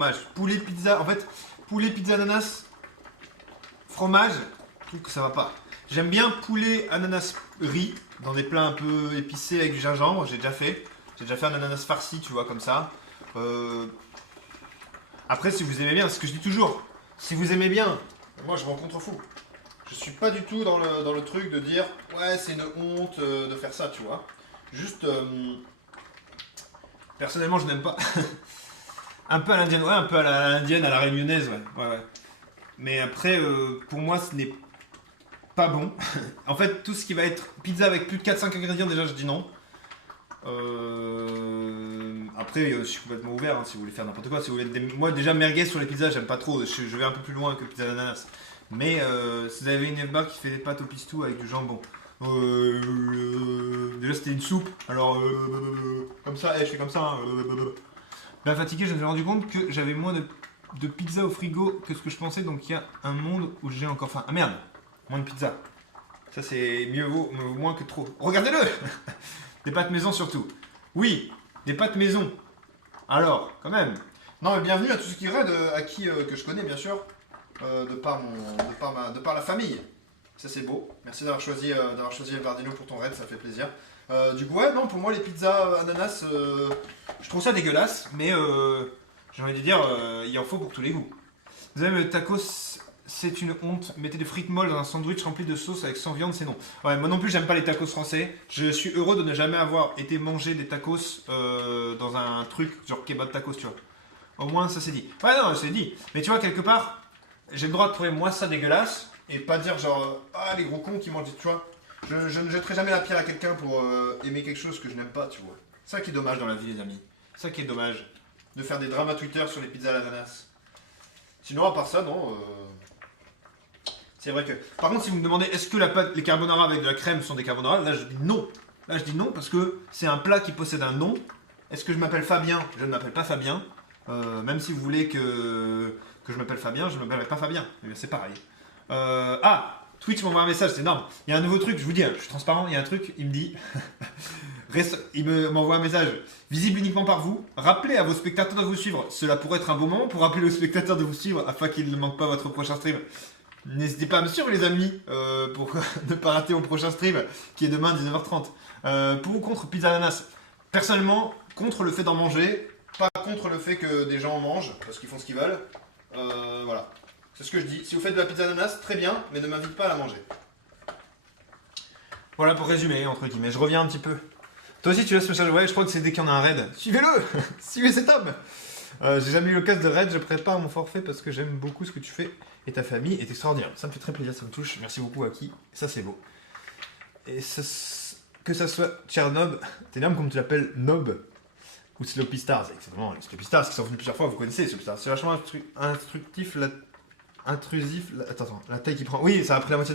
fromage. Poulet, pizza, en fait, poulet, pizza, ananas, fromage, je trouve que ça va pas. J'aime bien poulet, ananas, riz, dans des plats un peu épicés avec du gingembre, j'ai déjà fait. J'ai déjà fait un ananas farci, tu vois, comme ça. Après, si vous aimez bien, c'est ce que je dis toujours, si vous aimez bien, moi je m'en contrefous. Je suis pas du tout dans le truc de dire, ouais, c'est une honte de faire ça, tu vois. Juste, personnellement, je n'aime pas. Un peu à l'indienne, ouais, un peu à l'indienne, à la réunionnaise, ouais. Ouais. Mais après, pour moi, ce n'est pas bon. En fait, tout ce qui va être pizza avec plus de 4-5 ingrédients, déjà, je dis non. Après, je suis complètement ouvert hein, si vous voulez faire n'importe quoi. Si vous voulez moi, déjà, merguez sur les pizzas, j'aime pas trop. Je vais un peu plus loin que pizza d'ananas. Mais si vous avez une Elba qui fait des pâtes au pistou avec du jambon. Déjà, c'était une soupe. Alors, comme ça, je fais comme ça. Hein, bien fatigué, je me suis rendu compte que j'avais moins de pizza au frigo que ce que je pensais. Donc, il y a un monde où j'ai encore faim. Ah merde, moins de pizza. Ça, c'est mieux vaut moins que trop. Regardez-le. Des pâtes maison surtout. Oui, des pâtes maison. Alors, quand même. Non, mais bienvenue à tous ceux qui raident, à qui que je connais bien sûr, de par la famille. Ça c'est beau. Merci d'avoir choisi El Bardino pour ton raid, ça fait plaisir. Du coup, ouais, non, pour moi les pizzas ananas, je trouve ça dégueulasse, mais j'ai envie de dire, il en faut pour tous les goûts. Vous avez le tacos, c'est une honte. Mettez des frites molles dans un sandwich rempli de sauce avec sans viande, c'est non. Ouais, moi non plus, j'aime pas les tacos français. Je suis heureux de ne jamais avoir été manger des tacos dans un truc genre kebab tacos, tu vois. Au moins, ça c'est dit. Ouais, non, c'est dit. Mais tu vois, quelque part, j'ai le droit de trouver moi ça dégueulasse et pas dire genre, ah, les gros cons qui mangent, tu vois. Je ne jetterai jamais la pierre à quelqu'un pour aimer quelque chose que je n'aime pas, tu vois. C'est ça qui est dommage dans la vie, les amis. C'est ça qui est dommage. De faire des dramas Twitter sur les pizzas à l'ananas. Sinon, à part ça, non. C'est vrai que. Par contre, si vous me demandez est-ce que les carbonara avec de la crème sont des carbonara, là je dis non. Là je dis non parce que c'est un plat qui possède un nom. Est-ce que je m'appelle Fabien? Je ne m'appelle pas Fabien. Même si vous voulez que je m'appelle Fabien, je ne m'appellerai pas Fabien. C'est pareil. Twitch m'envoie un message, c'est énorme. Il y a un nouveau truc, je vous dis, je suis transparent, il y a un truc, il me dit. M'envoie un message visible uniquement par vous. Rappelez à vos spectateurs de vous suivre. Cela pourrait être un bon moment pour rappeler aux spectateurs de vous suivre afin qu'ils ne manquent pas votre prochain stream. N'hésitez pas à me suivre les amis pour ne pas rater mon prochain stream qui est demain 19h30. Pour ou contre pizza ananas? Personnellement, contre le fait d'en manger, pas contre le fait que des gens en mangent parce qu'ils font ce qu'ils veulent. Voilà, c'est ce que je dis. Si vous faites de la pizza ananas, très bien, mais ne m'invite pas à la manger. Voilà pour résumer, entre guillemets. Je reviens un petit peu. Toi aussi tu laisses ce message, ouais, je crois que c'est dès qu'il y en a un raid. Suivez-le. Suivez cet homme. J'ai jamais eu l'occasion de raid, je prépare mon forfait parce que j'aime beaucoup ce que tu fais et ta famille est extraordinaire. Ça me fait très plaisir, ça me touche. Merci beaucoup à qui. Ça c'est beau. Et que ça soit Tchernob, t'es l'âme comme tu l'appelles Nob ou Sloppy Stars. Exactement, Sloppy Stars qui sont venus plusieurs fois, vous connaissez Sloppy Stars. C'est vachement instructif, intrusif. Attends, la taille qui prend. Oui, ça a pris la moitié de